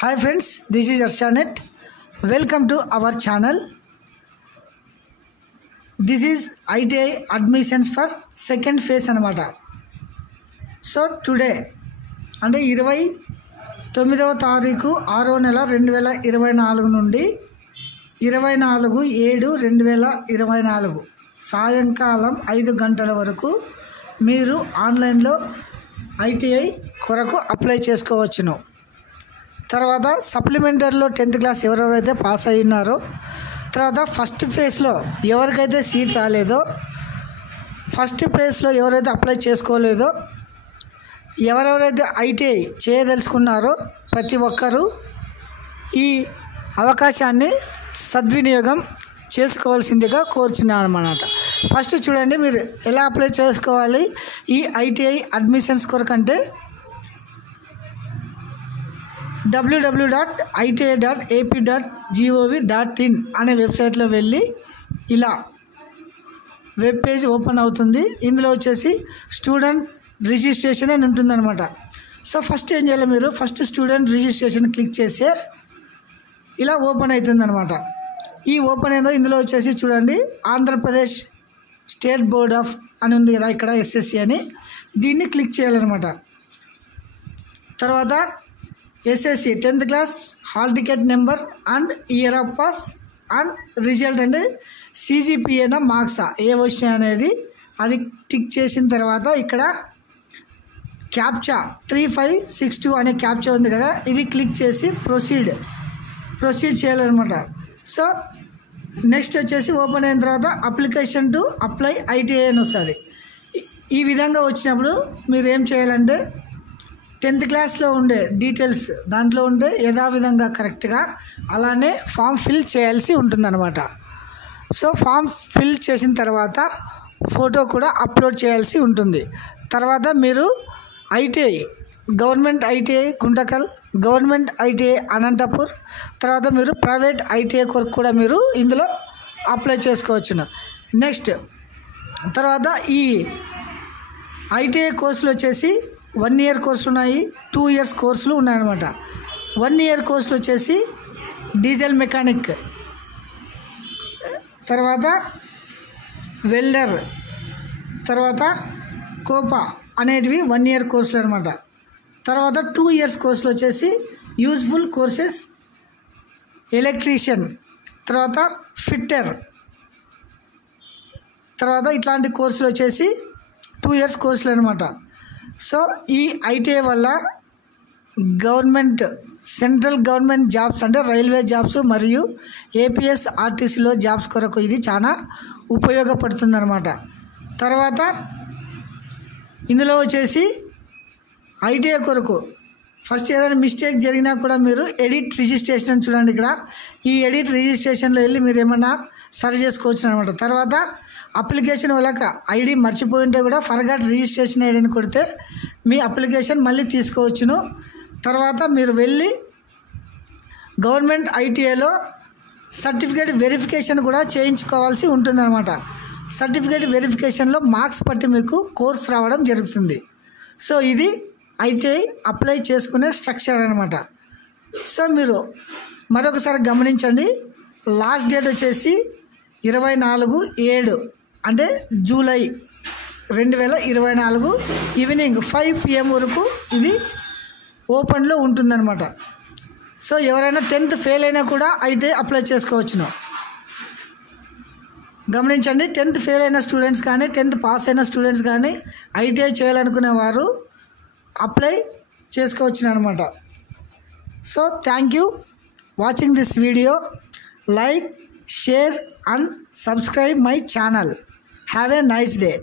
Hi friends, this is Arshanet. Welcome to our channel. This is ITI admissions for second phase anamata. So today అంటే 29వ తారీఖు 6వ నెల 2024 నుండి 24/7/2024 సాయంకాలం 5 గంటల వరకు మీరు ఆన్లైన్లో ITI కొరకు అప్లై చేసుకోవచ్చును. తర్వాత సప్లిమెంటరీలో 10th క్లాస్ ఎవరెవరైతే పాస్ అయి ఉన్నారో, తర్వాత ఫస్ట్ ఫేజ్లో ఎవరికైతే సీట్ రాలేదో, ఫస్ట్ ఫేజ్లో ఎవరైతే అప్లై చేసుకోలేదో, ఎవరెవరైతే ITI చేయదలుచుకున్నారో ప్రతి ఒక్కరూ ఈ అవకాశాన్ని సద్వినియోగం చేసుకోవాల్సిందిగా కోరుచున్నాను అన్నమాట. ఫస్ట్ చూడండి, మీరు ఎలా అప్లై చేసుకోవాలి ఈ ITI అడ్మిషన్స్ కొరకంటే www.iti.ap.gov.in అనే వెబ్సైట్లో వెళ్ళి ఇలా వెబ్ పేజ్ ఓపెన్ అవుతుంది. ఇందులో వచ్చేసి స్టూడెంట్ రిజిస్ట్రేషన్ అని ఉంటుందన్నమాట. సో ఫస్ట్ ఏం చేయాలి, మీరు ఫస్ట్ స్టూడెంట్ రిజిస్ట్రేషన్ క్లిక్ చేస్తే ఇలా ఓపెన్ అవుతుందన్నమాట. ఈ ఓపెన్ అయిందో ఇందులో వచ్చేసి చూడండి, ఆంధ్రప్రదేశ్ స్టేట్ బోర్డ్ ఆఫ్ అని ఉంది కదా, ఇక్కడ SSC అని, దీన్ని క్లిక్ చేయాలన్నమాట. తర్వాత SSC 10th class hall ticket number and year of pass and result and CGPA marks ఏ వచ్చాయి అనేది అది టిక్ చేసిన తర్వాత ఇక్కడ క్యాప్చా 3562 అనే క్యాప్చా ఉంది కదా, ఇది క్లిక్ చేసి ప్రొసీడ్ చేయాలన్నమాట. సో నెక్స్ట్ వచ్చేసి ఓపెన్ అయిన తర్వాత అప్లికేషన్ టు అప్లై ITI అని వస్తుంది. ఈ విధంగా వచ్చినప్పుడు మీరు ఏం చేయాలంటే 10th క్లాస్లో ఉండే డీటెయిల్స్ దాంట్లో ఉండే యథావిధంగా కరెక్ట్గా అలానే ఫామ్ ఫిల్ చేయాల్సి ఉంటుందన్నమాట. సో ఫామ్ ఫిల్ చేసిన తర్వాత ఫోటో కూడా అప్లోడ్ చేయాల్సి ఉంటుంది. తర్వాత మీరు ITI government ITI Guntakal, government ITI Anantapur, తర్వాత మీరు ప్రైవేట్ ITI కొరకు కూడా మీరు ఇందులో అప్లై చేసుకోవచ్చును. నెక్స్ట్ తర్వాత ఈ ITI కోర్సులు వచ్చేసి 1 year కోర్సులు ఉన్నాయి, 2 years కోర్సులు ఉన్నాయన్నమాట. 1 year కోర్సులు వచ్చేసి డీజిల్ మెకానిక్, తర్వాత వెల్డర్, తర్వాత కోపా అనేటివి 1 year కోర్సులు అనమాట. తర్వాత 2 years కోర్సులు వచ్చేసి యూజ్ఫుల్ కోర్సెస్, ఎలక్ట్రీషియన్, తర్వాత ఫిట్టర్, తర్వాత ఇట్లాంటి కోర్సులు వచ్చేసి 2 years కోర్సులు అనమాట. సో ఈ ITI వల్ల గవర్నమెంట్ సెంట్రల్ గవర్నమెంట్ జాబ్స్ అంటే రైల్వే జాబ్స్ మరియు APS RTCలో జాబ్స్ కొరకు ఇది చాలా ఉపయోగపడుతుందన్నమాట. తర్వాత ఇందులో వచ్చేసి ITI కొరకు ఫస్ట్ ఏదైనా మిస్టేక్ జరిగినా కూడా మీరు ఎడిట్ రిజిస్ట్రేషన్ చూడండి, ఇక్కడ ఈ ఎడిట్ రిజిస్ట్రేషన్లో వెళ్ళి మీరు ఏమన్నా సరి చేసుకోవచ్చు అనమాట. తర్వాత అప్లికేషన్ వాళ్ళక ID మర్చిపోయి ఉంటే కూడా ఫర్గాట్ రిజిస్ట్రేషన్ ఐడిని కొడితే మీ అప్లికేషన్ మళ్ళీ తీసుకోవచ్చును. తర్వాత మీరు వెళ్ళి గవర్నమెంట్ ITIలో సర్టిఫికేట్ వెరిఫికేషన్ కూడా చేయించుకోవాల్సి ఉంటుందన్నమాట. సర్టిఫికేట్ వెరిఫికేషన్లో మార్క్స్ బట్టి మీకు కోర్స్ రావడం జరుగుతుంది. సో ఇది ITI అప్లై చేసుకునే స్ట్రక్చర్ అనమాట. సో మీరు మరొకసారి గమనించండి, లాస్ట్ డేట్ వచ్చేసి 24/7 అంటే జూలై 2024 ఈవినింగ్ 5 PM వరకు ఇది ఓపెన్లో ఉంటుందన్నమాట. సో ఎవరైనా 10th ఫెయిల్ అయినా కూడా ITI అప్లై చేసుకోవచ్చును. గమనించండి, 10th ఫెయిల్ అయిన స్టూడెంట్స్ కానీ 10th పాస్ అయిన స్టూడెంట్స్ కానీ ITI చేయాలనుకునే వారు అప్లై చేసుకోవచ్చును అనమాట. So thank you watching this video. Like, share and subscribe my channel. Have a nice day.